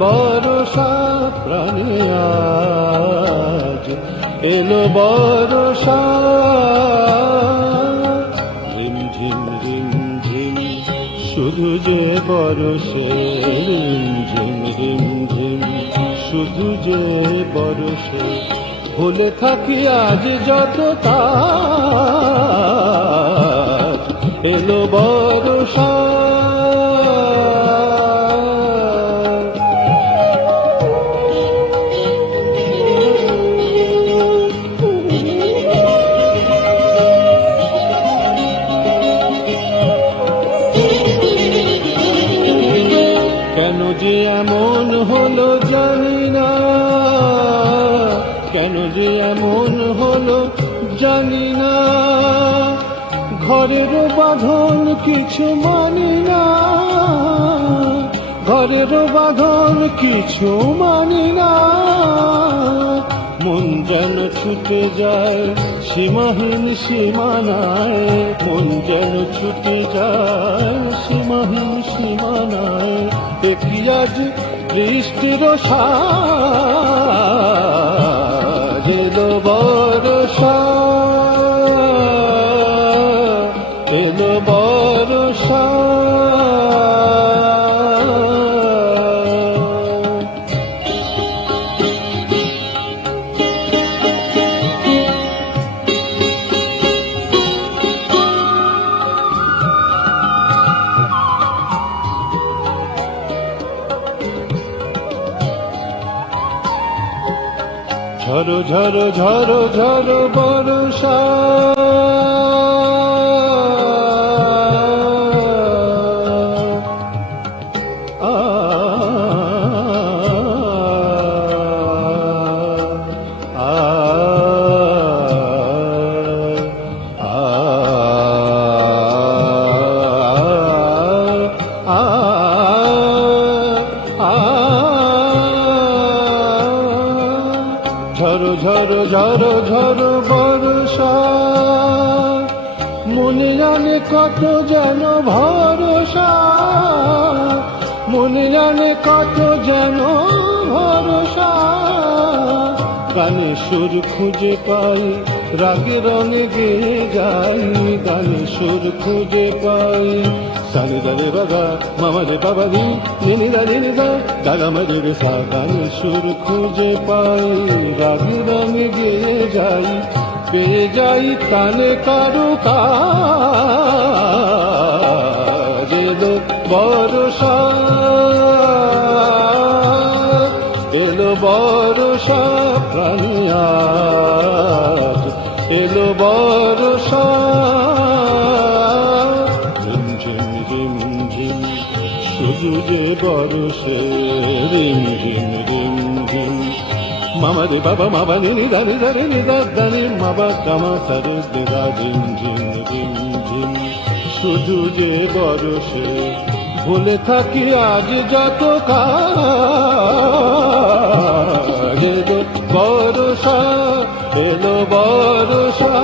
বর্ষা প্রাণে আজ এলো বর্ষা। রিমঝিম রিমঝিম শুধু যে বরষে, রিমঝিম রিমঝিম শুধু যে বরষে। ভুলে থাকি আজ যত কাজ এলো বর্ষা। কেন যে এমন হলো জানি না, কেন যে এমন হলো জানি না। ঘরের বাঁধন কিছু মানি না, ঘরের বাঁধন কিছু মানি না। মন যেন ছুটে যায় সীমাহীন সীমানায়, মন যেন ছুটে যায় সীমাহীন সীমানায়। দেখি আজ বৃষ্টির সাজ এলো বর্ষা, এলো বর্ষা। ঝরো ঝরো ঝরো ঝরো বর্ষা, ঝরো ঝরো ঝরো ঝরো বর্ষা। মনে জানে কত যেন ভরসা, মনে জানে কত যেন ভরসা। গানে সুর খুঁজে পাই রাগে রঙে গেয়ে যাই, গানে সুর খুঁজে পাই। সানি দারে বাগা মামা রে বাবা দি নিনি দা নিনি দা দাগা মা রে সা। গানে সুর খুঁজে পাই রাগে রঙে গেয়ে যাই, পেয়ে যাই কানে কারো কাজ এলো বর্ষা, এলো বর্ষা প্রাণী আজ এলো বর্ষা। রিমঝিম রিমঝিম শুধু যে বরষে, রিমঝিম রিমঝিম মামা রে বাবা মাবা নিনি দানি দারে নিদা দানি মাবা কামা সারে দেদা। রিমঝিম রিমঝিম শুধু যে বরষে, ভুলে থাকি আজ যত কাজ এলো বর্ষা, এলো বর্ষা।